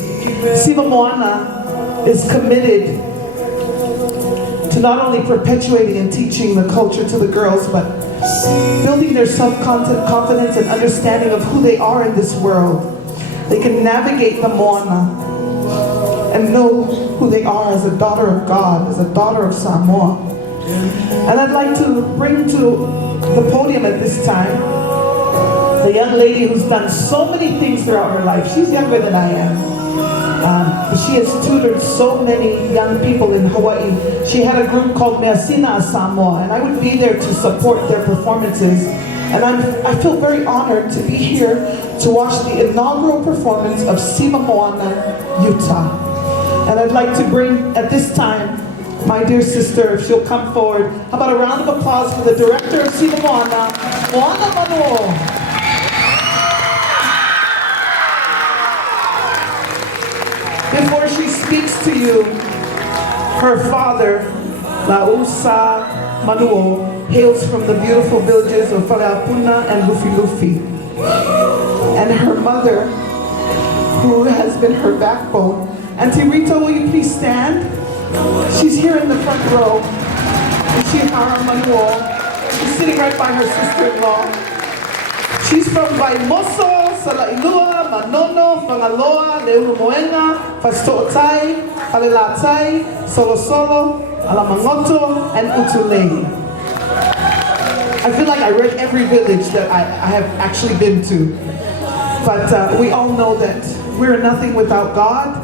Siva Moana is committed to not only perpetuating and teaching the culture to the girls, but building their self-confidence and understanding of who they are in this world. They can navigate the Moana and know who they are as a daughter of God, as a daughter of Samoa. And I'd like to bring to the podium at this time the young lady who's done so many things throughout her life. She's younger than I am. But she has tutored so many young people in Hawaii. She had a group called Measina Samoa, and I would be there to support their performances. And I feel very honored to be here to watch the inaugural performance of Siva Moana, Utah. And I'd like to bring, at this time, my dear sister, if she'll come forward. How about a round of applause for the director of Siva Moana, Moana Manuo. Before she speaks to you, her father, Lausa Manuo, hails from the beautiful villages of Folau and Lufi. And her mother, who has been her backbone. Auntie Rita, will you please stand? She's here in the front row. Ishihara Manuo. She's sitting right by her sister-in-law. She's from Waimoso, Salailua, Manono, Whangaloa, Leulumoenga, Fasto'otai, Halelatai, Solosolo, Alamangoto, and Utulei. I feel like I read every village that I have actually been to. But we all know that we're nothing without God,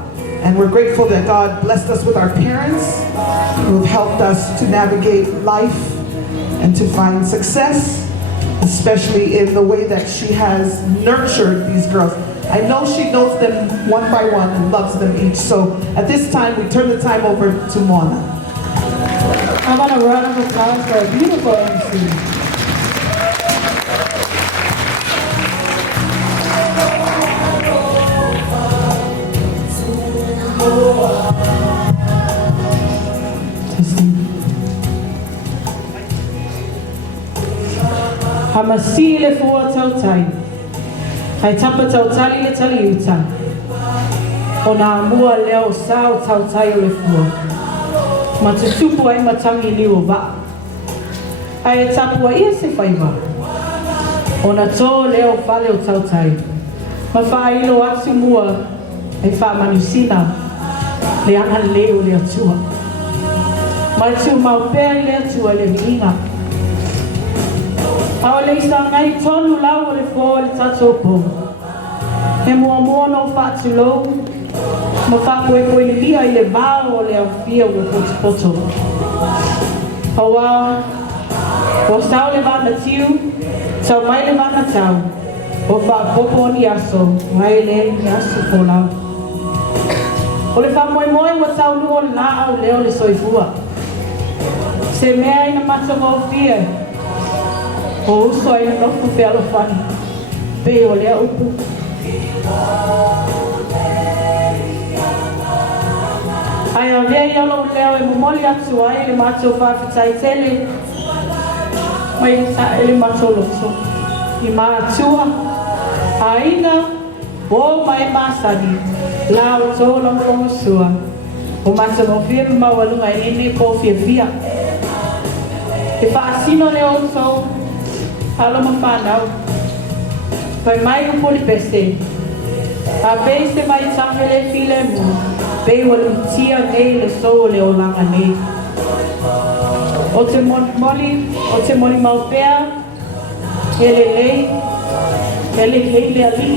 and we're grateful that God blessed us with our parents who have helped us to navigate life and to find success, especially in the way that she has nurtured these girls. I know she knows them one by one and loves them each. So at this time, we turn the time over to Moana. How about a round of applause for a beautiful MC? Hamasi le fua tautai. Hai tapa tautali le tali uta. O nā mua leo sao tautai o le fua. Ma te tupu ai matangi ni o wa. Ai e tapua ia se whaiwa. O nā tō leo whale o tautai. Ma whailo atu mua ai wha manusina. Le ana leo le atua. Ma tu maupea le atua le inga. Awa le isa ngai tonu lau o le fōa le tatopo. He mua no whatu lou. Ma whakoe koe li lia I le vāo o le awhia o poto. Hawa, o sao le vana tiu, tau mai le vana tau. O whapopo ni aso, mai le ni aso Folau. O le whamoemoe wa tau luo le nā au leo le soifua. Se mea ina mata mo fia. O uso ai no fu fe alofani. Pe o le upu. Ai o le yalo leo e momoli atu ai le mato fa fitai tele. Mai sa ele mato loso. I ma atua. Aina o mai masani. La o to longo sua. O mato mo fia ma walunga ene po fia. E fa asino le o so. Halo mawhanau. Pai mai o poli pese. A pese mai tangele file mu. Pei walutia nei le so le o langa nei. O te moli maupea. Ele lei le ali.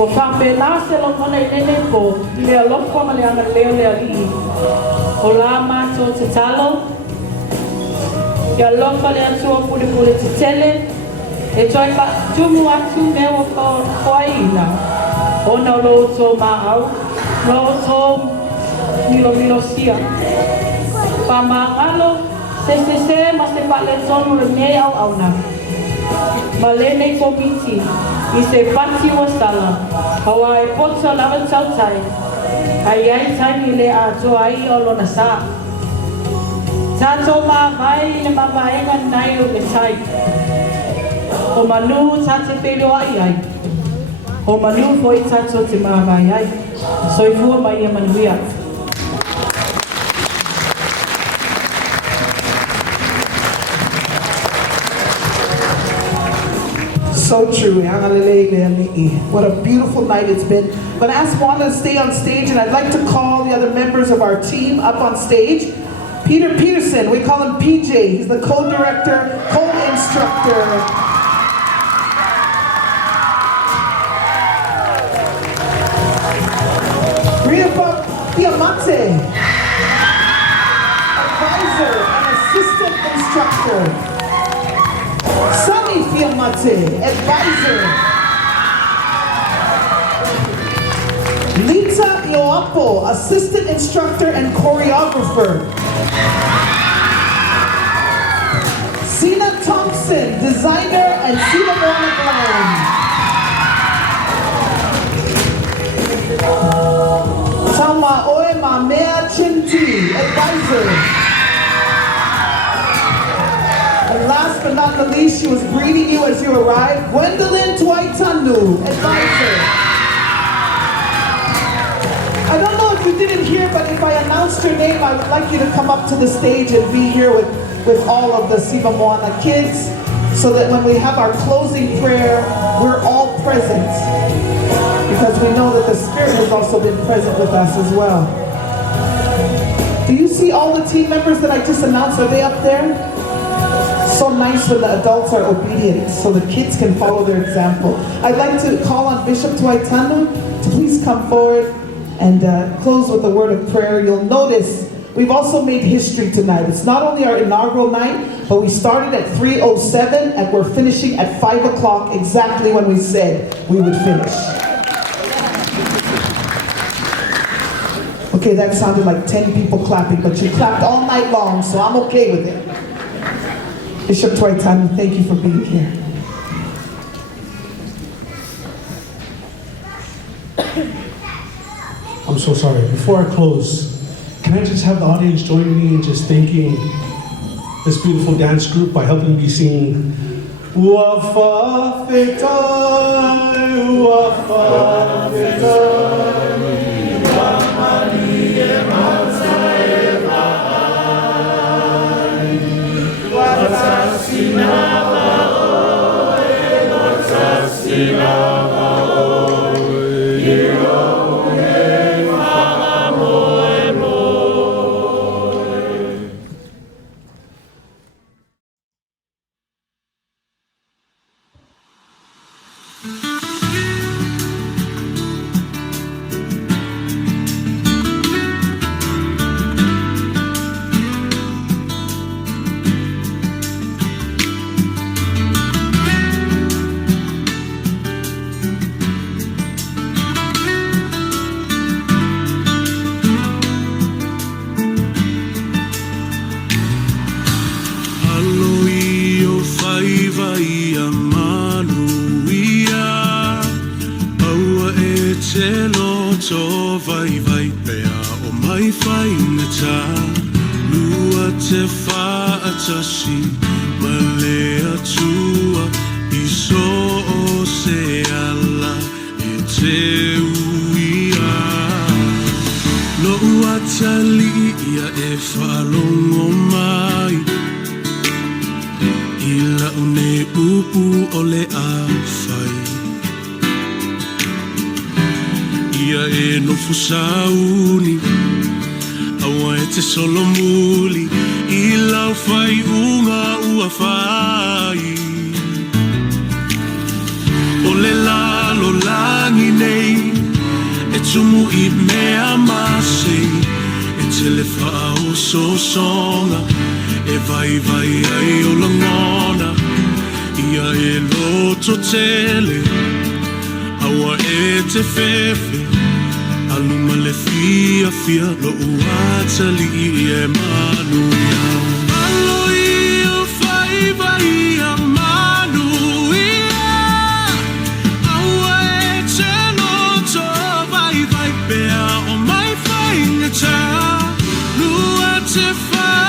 O whape la se lo kona I nene po. Le aloko ma le ana leo le ali. O la mato te talo. Ia lofa le atua pule te tele. E toi pa tumu atu mea o whaina. O na lo tō mahau. Lo tō milo sia. Pa mahalo se ma se pa le tonu le mea au na. Ma le nei komiti. I se whati o stala, hawa e poto lava tautai, ai ai taimi le a toa ai o lona sa. Tato ma vai le mawaenga nai o le tai. O manu tate whelo ai ai. O manu foi tato te mawai ai. Soifua mai e manuia. So true. What a beautiful night it's been. I'm going to ask Moana to stay on stage, and I'd like to call the other members of our team up on stage. Peter Peterson, we call him PJ. He's the co-director, co-instructor. Riapa Piamate, advisor and assistant instructor. Sunny Fiamate, advisor. Lita Ioapo, assistant instructor and choreographer. Sina Thompson, designer and Siva Moana Glam. Tama Oe Mamea Chinti, advisor. And last but not the least, she was greeting you as you arrived, Gwendolyn Twaitanu, advisor. I don't know if you didn't hear, but if I announced your name, I would like you to come up to the stage and be here with all of the Siva Moana kids, so that when we have our closing prayer, we're all present. Because we know that the Spirit has also been present with us as well. Do you see all the team members that I just announced? Are they up there? So nice when the adults are obedient, so the kids can follow their example. I'd like to call on Bishop Tuaitanu to please come forward and close with a word of prayer. You'll notice we've also made history tonight. It's not only our inaugural night, but we started at 3:07 and we're finishing at 5 o'clock, exactly when we said we would finish. Okay, that sounded like 10 people clapping, but you clapped all night long, so I'm okay with it. Bishop Tuaitanu, thank you for being here. I'm so sorry. Before I close, can I just have the audience join me in just thanking this beautiful dance group by helping me sing Uafa Fetai, Uafa Fetai, Uamani e Matai Vai, Watasina Vaoe, Watasina Vaoe, Yeo. Sauni awa te solo muli I lau fai unga ua fai o le lalo langi nei e tumu I mea mase e te le whao so songa e vai vai ai o langona ia e loto tele awa e te fefe Aluma le fia fia lo uatali e manuia Aloi o fai vai a manuia Pea o mai whaingata, lua te whai.